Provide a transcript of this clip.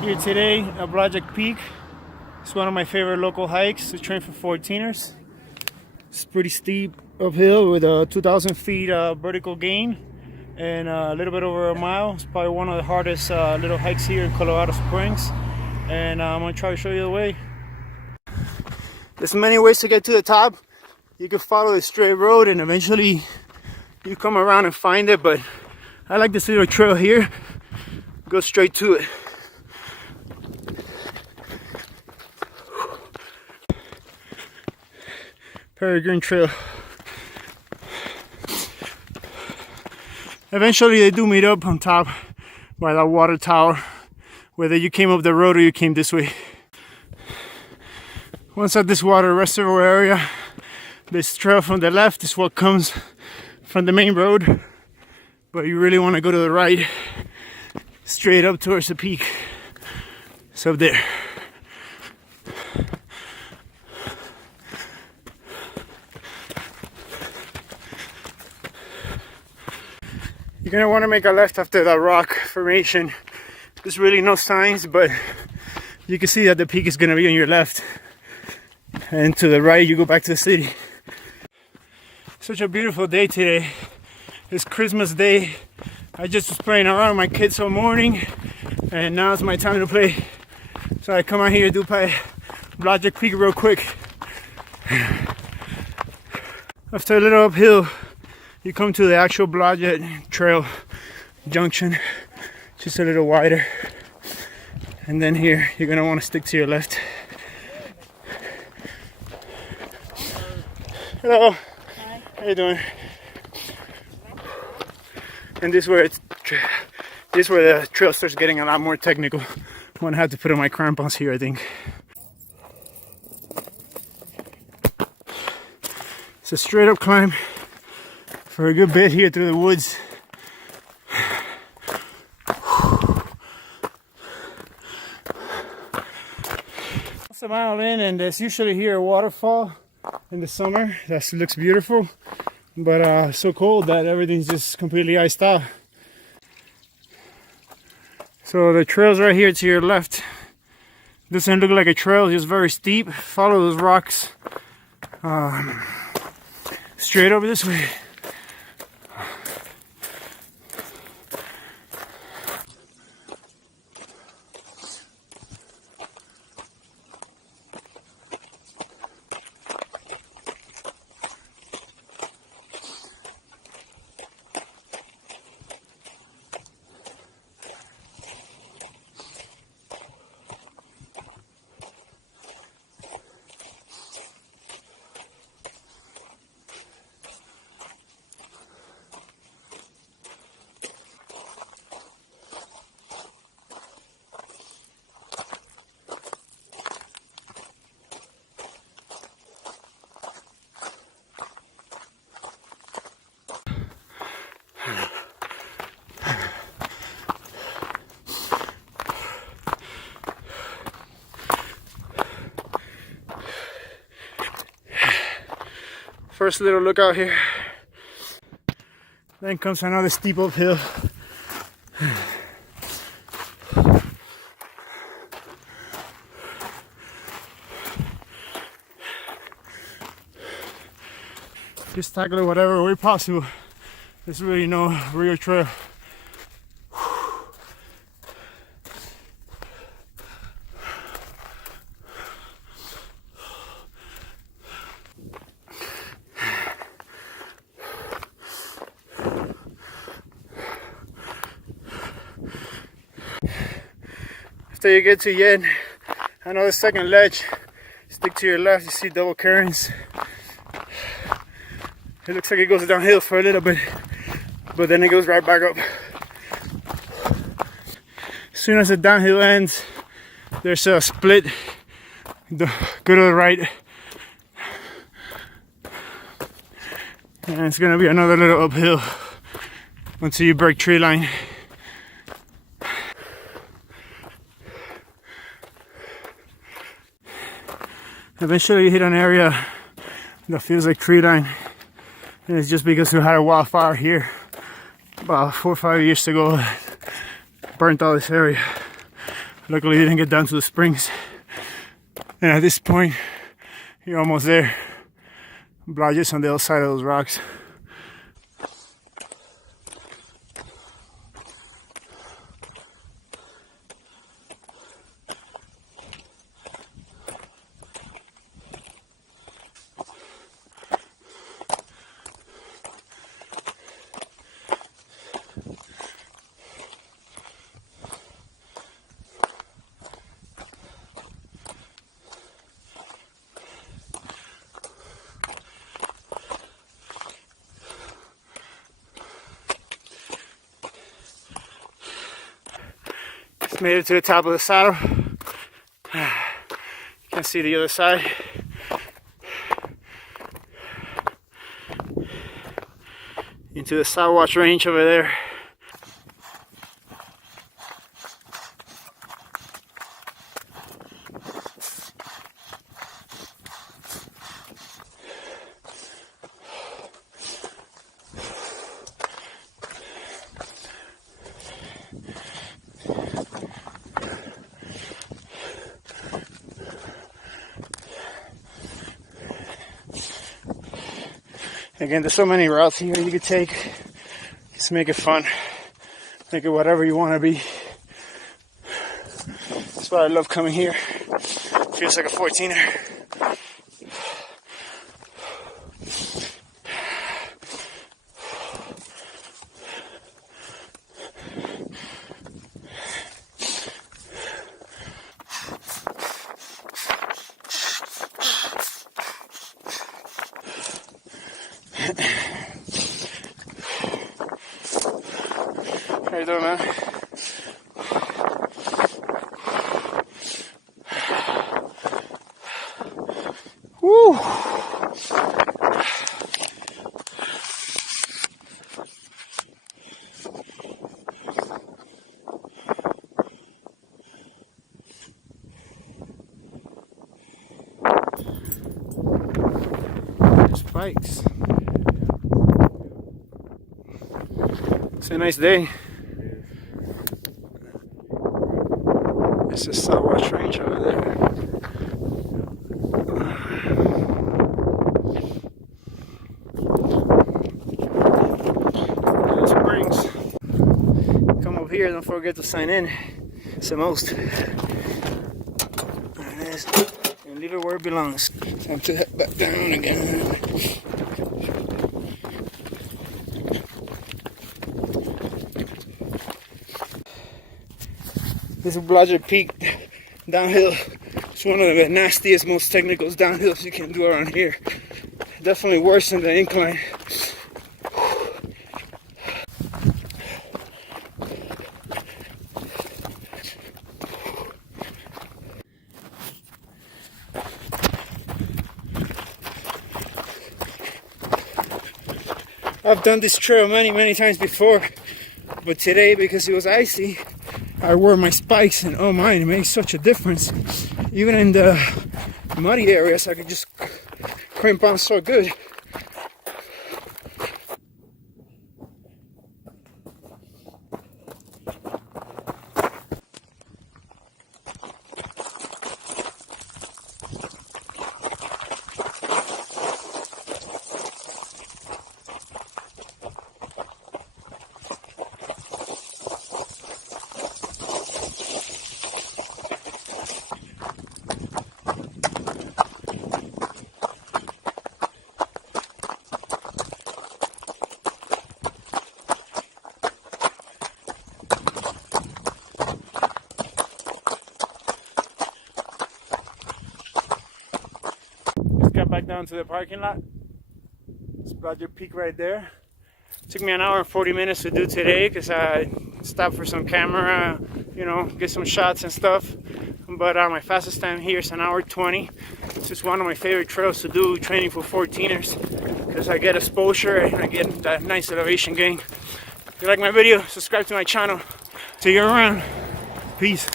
Here today at Blodgett Peak. It's one of my favorite local hikes to train for 14ers. It's pretty steep uphill with a 2,000 feet vertical gain and a little bit over a mile. It's probably one of the hardest little hikes here in Colorado Springs, and I'm gonna try to show you the way. There's many ways to get to the top. You can follow the straight road and eventually you come around and find it, but I like this little trail here. Go straight to it. Peregrine Trail. Eventually they do meet up on top by that water tower, whether you came up the road or you came this way. Once at this water reservoir area, this trail from the left is what comes from the main road, but you really want to go to the right, straight up towards the peak. It's up there. You're gonna want to make a left after that rock formation. There's really no signs, but you can see that the peak is gonna be on your left. And to the right, you go back to the city. Such a beautiful day today. It's Christmas Day. I just was playing around with my kids all morning, and now it's my time to play. So I come out here to do Blodgett Peak real quick. After a little uphill, you come to the actual Blodgett Trail junction, just a little wider. And then here, you're gonna want to stick to your left. Hello. Hi. How you doing? And this where the trail starts getting a lot more technical. I'm gonna have to put on my crampons here, I think. It's a straight up climb for a good bit here through the woods. It's a mile in, and there's usually here a waterfall in the summer. That looks beautiful, but so cold that everything's just completely iced out. So the trail's right here to your left. Doesn't look like a trail, just very steep. Follow those rocks straight over this way. First little lookout here. Then comes another steep uphill. Just tackle it whatever way possible. There's really no real trail. After you get to Yen, another second ledge, stick to your left, you see double currents. It looks like it goes downhill for a little bit, but then it goes right back up. As soon as the downhill ends, there's a split, go to the right. And it's gonna be another little uphill until you break tree line. Eventually you hit an area that feels like tree line, and it's just because we had a wildfire here about 4 or 5 years ago that burnt all this area. Luckily, they didn't get down to the springs. And at this point, you're almost there. Blodgett's on the other side of those rocks. Just made it to the top of the saddle. You can see the other side. Into the Sawatch Range over there. Again, there's so many routes here you could take. Just make it fun. Make it whatever you want to be. That's why I love coming here. Feels like a 14er. How you doing, man? Woo! Spikes. It's a nice day. This is Sawatch Range over there. The springs. Come up here, don't forget to sign in. It's the most. There it is. And leave it where it belongs. Time to head back down again. This is Blodgett Peak downhill. It's one of the nastiest, most technical downhills you can do around here. Definitely worse than the incline. I've done this trail many times before, but today, because it was icy, I wore my spikes, and oh my, it makes such a difference. Even in the muddy areas, I could just crimp on so good. Got back down to the parking lot. It's Blodgett Peak right there. Took me an hour and 40 minutes to do today because I stopped for some camera, you know, get some shots and stuff. But my fastest time here is an hour 20. This is one of my favorite trails to do, training for 14ers, because I get exposure and I get that nice elevation gain. If you like my video, subscribe to my channel. See you around. Peace.